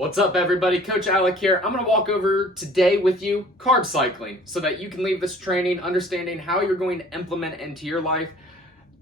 What's up, everybody? Coach Alec here. I'm going to walk over today with you carb cycling so that you can leave this training understanding how you're going to implement it into your life.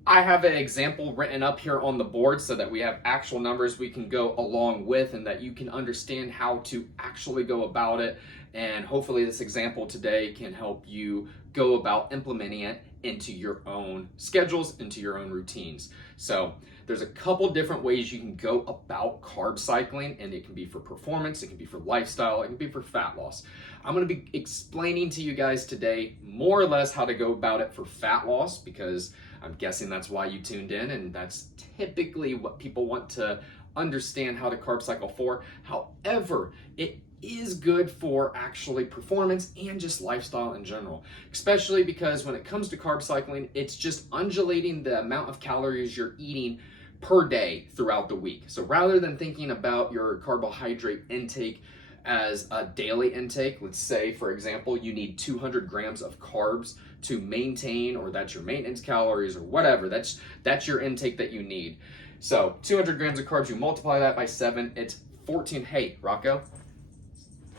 I have an example written up here on the board so that we have actual numbers we can go along with and that you can understand how to actually go about it. And hopefully this example today can help you go about implementing it into your own schedules, into your own routines. So there's a couple different ways you can go about carb cycling, and it can be for performance, it can be for lifestyle, it can be for fat loss. I'm going to be explaining to you guys today more or less how to go about it for fat loss, because I'm guessing that's why you tuned in, and that's typically what people want to understand how to carb cycle for. However, it is good for actually performance and just lifestyle in general, especially because when it comes to carb cycling, it's just undulating the amount of calories you're eating per day throughout the week. So rather than thinking about your carbohydrate intake as a daily intake, let's say, for example, you need 200 grams of carbs to maintain, or that's your maintenance calories or whatever, that's your intake that you need. So 200 grams of carbs, you multiply that by 7, it's 14. Hey, Rocco,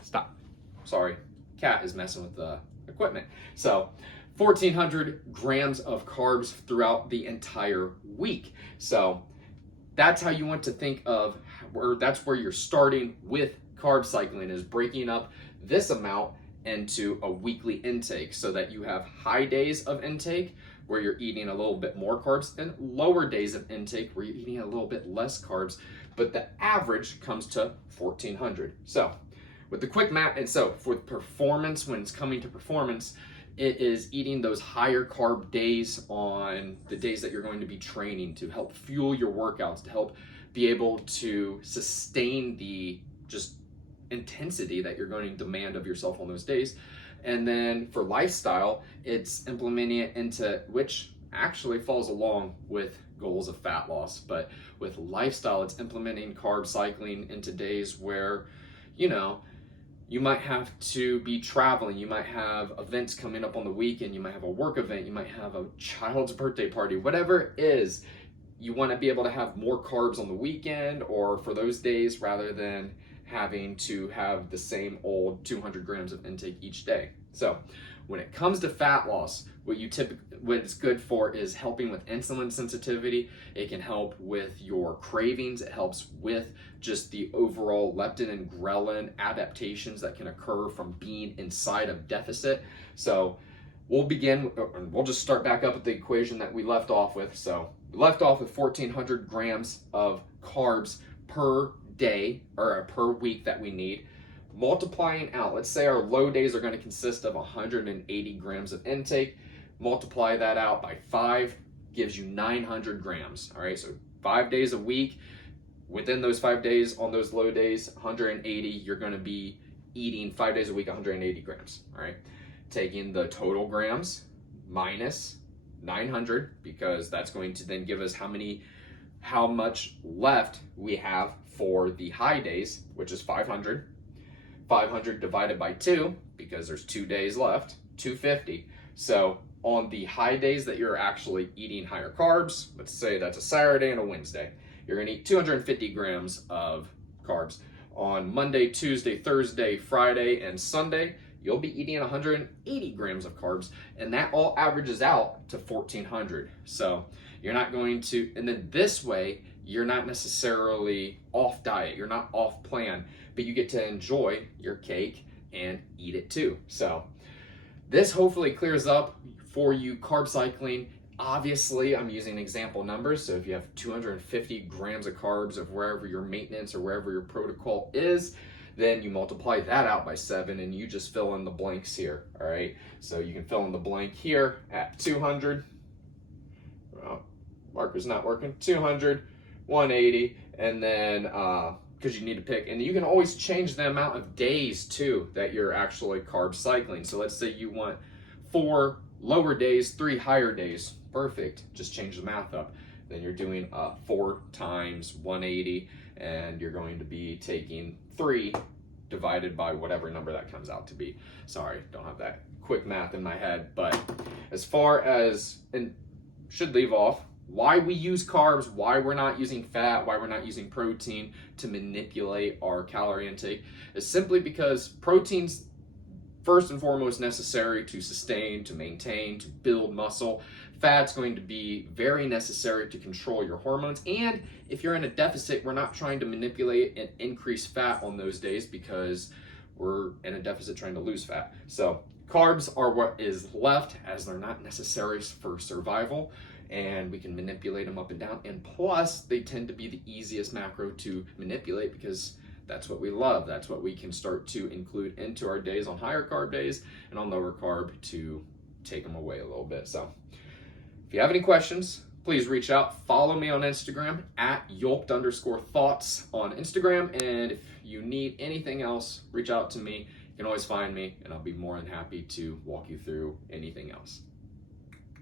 stop. Sorry, cat is messing with the equipment. So 1,400 grams of carbs throughout the entire week. So that's how you want to think of, or that's where you're starting with carb cycling, is breaking up this amount into a weekly intake so that you have high days of intake where you're eating a little bit more carbs and lower days of intake where you're eating a little bit less carbs, but the average comes to 1,400. So with the quick math, and so for performance, when it's coming to performance, it is eating those higher carb days on the days that you're going to be training to help fuel your workouts, to help be able to sustain the just intensity that you're going to demand of yourself on those days. And then for lifestyle, it's implementing it into, which actually falls along with goals of fat loss, but with lifestyle, it's implementing carb cycling into days where, you might have to be traveling, you might have events coming up on the weekend, you might have a work event, you might have a child's birthday party, whatever it is, you want to be able to have more carbs on the weekend or for those days rather than having to have the same old 200 grams of intake each day. So when it comes to fat loss, what it's good for is helping with insulin sensitivity. It can help with your cravings. It helps with just the overall leptin and ghrelin adaptations that can occur from being inside of deficit. So we'll just start back up at the equation that we left off with. So we left off with 1,400 grams of carbs per day or per week that we need. Multiplying out, let's say our low days are going to consist of 180 grams of intake. Multiply that out by 5, gives you 900 grams. All right, so 5 days a week. Within those 5 days, on those low days, 180, you're going to be eating 5 days a week, 180 grams. All right, taking the total grams minus 900, because that's going to then give us how much left we have for the high days, which is 500. 500 divided by 2, because there's 2 days left, 250. So on the high days that you're actually eating higher carbs, let's say that's a Saturday and a Wednesday, you're gonna eat 250 grams of carbs. On Monday, Tuesday, Thursday, Friday, and Sunday, you'll be eating 180 grams of carbs, and that all averages out to 1,400. So you're not going to, and then this way, you're not necessarily off diet, you're not off plan, but you get to enjoy your cake and eat it too. So this hopefully clears up for you carb cycling. Obviously, I'm using example numbers, so if you have 250 grams of carbs of wherever your maintenance or wherever your protocol is, then you multiply that out by 7 and you just fill in the blanks here, all right? So you can fill in the blank here at 200, well, marker's not working, 200, 180, and then, because you need to pick, and you can always change the amount of days too that you're actually carb cycling. So let's say you want 4 lower days, 3 higher days, perfect, just change the math up. Then you're doing 4 times 180, and you're going to be taking 3 divided by whatever number that comes out to be. Sorry, don't have that quick math in my head, but as far as, and should leave off why we use carbs, why we're not using fat, why we're not using protein to manipulate our calorie intake, is simply because protein's first and foremost necessary to sustain, to maintain, to build muscle. Fat's going to be very necessary to control your hormones. And if you're in a deficit, we're not trying to manipulate and increase fat on those days because we're in a deficit trying to lose fat. So carbs are what is left, as they're not necessary for survival, and we can manipulate them up and down. And plus, they tend to be the easiest macro to manipulate because that's what we love. That's what we can start to include into our days on higher carb days and on lower carb to take them away a little bit. So if you have any questions, please reach out. Follow me on Instagram at yoked_thoughts on Instagram. And if you need anything else, reach out to me. You can always find me, and I'll be more than happy to walk you through anything else.